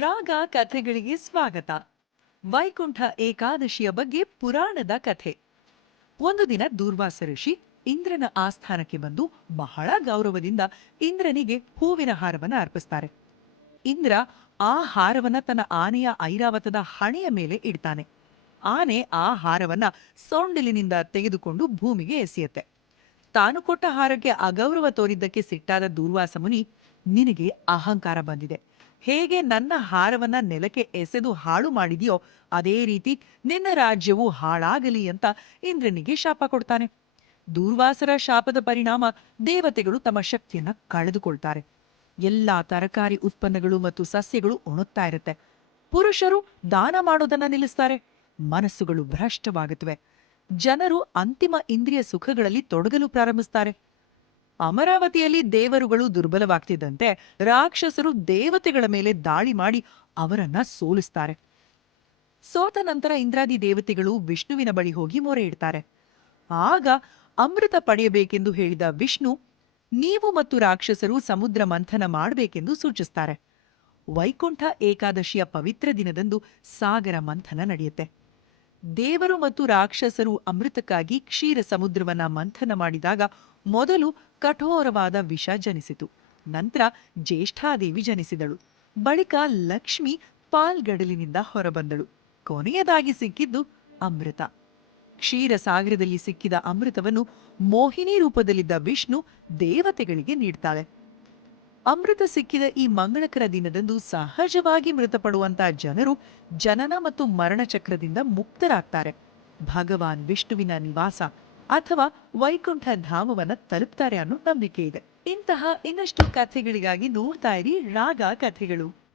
ರಾಗ ಕಥೆಗಳಿಗೆ ಸ್ವಾಗತ. ವೈಕುಂಠ ಏಕಾದಶಿಯ ಬಗ್ಗೆ ಪುರಾಣದ ಕಥೆ. ಒಂದು ದಿನ ದೂರ್ವಾಸ ಋಷಿ ಇಂದ್ರನ ಆಸ್ಥಾನಕ್ಕೆ ಬಂದು ಬಹಳ ಗೌರವದಿಂದ ಇಂದ್ರನಿಗೆ ಹೂವಿನ ಹಾರವನ್ನ ಅರ್ಪಿಸ್ತಾರೆ. ಇಂದ್ರ ಆ ಹಾರವನ್ನ ತನ್ನ ಆನೆಯ ಐರಾವತದ ಹಣೆಯ ಮೇಲೆ ಇಡ್ತಾನೆ. ಆನೆ ಆ ಹಾರವನ್ನ ಸೊಂಡಿಲಿನಿಂದ ತೆಗೆದುಕೊಂಡು ಭೂಮಿಗೆ ಎಸೆಯುತ್ತೆ. ತಾನು ಕೊಟ್ಟ ಹಾರಕ್ಕೆ ಅಗೌರವ ತೋರಿದ್ದಕ್ಕೆ ಸಿಟ್ಟಾದ ದೂರ್ವಾಸ ಮುನಿ, ನಿನಗೆ ಅಹಂಕಾರ ಬಂದಿದೆ. ಹೇಗೆ ನನ್ನ ಹಾರವನ್ನ ನೆಲಕ್ಕೆ ಎಸೆದು ಹಾಳು ಮಾಡಿದೆಯೋ ಅದೇ ರೀತಿ ನಿನ್ನ ರಾಜ್ಯವು ಹಾಳಾಗಲಿ ಅಂತ ಇಂದ್ರನಿಗೆ ಶಾಪ ಕೊಡ್ತಾನೆ. ದೂರ್ವಾಸರ ಶಾಪದ ಪರಿಣಾಮ ದೇವತೆಗಳು ತಮ್ಮ ಶಕ್ತಿಯನ್ನ ಕಳೆದುಕೊಳ್ತಾರೆ. ಎಲ್ಲಾ ತರಕಾರಿ ಉತ್ಪನ್ನಗಳು ಮತ್ತು ಸಸ್ಯಗಳು ಒಣಗ್ತಾ ಇರುತ್ತೆ. ಪುರುಷರು ದಾನ ಮಾಡೋದನ್ನ ನಿಲ್ಲಿಸ್ತಾರೆ. ಮನಸ್ಸುಗಳು ಭ್ರಷ್ಟವಾಗುತ್ತವೆ. ಜನರು ಅಂತಿಮ ಇಂದ್ರಿಯ ಸುಖಗಳಲ್ಲಿ ತೊಡಗಲು ಪ್ರಾರಂಭಿಸ್ತಾರೆ. ಅಮರಾವತಿಯಲ್ಲಿ ದೇವರುಗಳು ದುರ್ಬಲವಾಗ್ತಿದ್ದಂತೆ ರಾಕ್ಷಸರು ದೇವತೆಗಳ ಮೇಲೆ ದಾಳಿ ಮಾಡಿ ಅವರನ್ನ ಸೋಲಿಸ್ತಾರೆ. ಸೋತ ನಂತರ ಇಂದ್ರಾದಿ ದೇವತೆಗಳು ವಿಷ್ಣುವಿನ ಬಳಿ ಹೋಗಿ ಮೊರೆ ಇಡ್ತಾರೆ. ಆಗ ಅಮೃತ ಪಡೆಯಬೇಕೆಂದು ಹೇಳಿದ ವಿಷ್ಣು, ನೀವು ಮತ್ತು ರಾಕ್ಷಸರು ಸಮುದ್ರ ಮಂಥನ ಮಾಡಬೇಕೆಂದು ಸೂಚಿಸ್ತಾರೆ. ವೈಕುಂಠ ಏಕಾದಶಿಯ ಪವಿತ್ರ ದಿನದಂದು ಸಾಗರ ಮಂಥನ ನಡೆಯುತ್ತೆ. ದೇವರು ಮತ್ತು ರಾಕ್ಷಸರು ಅಮೃತಕ್ಕಾಗಿ ಕ್ಷೀರ ಸಮುದ್ರವನ್ನ ಮಂಥನ ಮಾಡಿದಾಗ ಮೊದಲು ಕಠೋರವಾದ ವಿಷ ಜನಿಸಿತು. ನಂತರ ಜ್ಯೇಷ್ಠಾದೇವಿ ಜನಿಸಿದಳು. ಬಳಿಕ ಲಕ್ಷ್ಮಿ ಪಾಲ್ಗಡಲಿನಿಂದ ಹೊರಬಂದಳು. ಕೊನೆಯದಾಗಿ ಸಿಕ್ಕಿದ್ದು ಅಮೃತ. ಕ್ಷೀರ ಸಾಗರದಲ್ಲಿ ಸಿಕ್ಕಿದ ಅಮೃತವನ್ನು ಮೋಹಿನಿ ರೂಪದಲ್ಲಿದ್ದ ವಿಷ್ಣು ದೇವತೆಗಳಿಗೆ ನೀಡ್ತಾಳೆ. ಅಮೃತ ಸಿಕ್ಕಿದ ಈ ಮಂಗಳಕರ ದಿನದಂದು ಸಹಜವಾಗಿ ಮೃತಪಡುವಂತಹ ಜನರು ಜನನ ಮತ್ತು ಮರಣ ಚಕ್ರದಿಂದ ಮುಕ್ತರಾಗ್ತಾರೆ. ಭಗವಾನ್ ವಿಷ್ಣುವಿನ ನಿವಾಸ ಅಥವಾ ವೈಕುಂಠ ಧಾಮವನ್ನ ತಲುಪ್ತಾರೆ ಅನ್ನೋ ನಂಬಿಕೆ ಇದೆ. ಇಂತಹ ಇನ್ನಷ್ಟು ಕಥೆಗಳಿಗಾಗಿ ನೋಡ್ತಾ ಇರಿ ರಾಗ ಕಥೆಗಳು.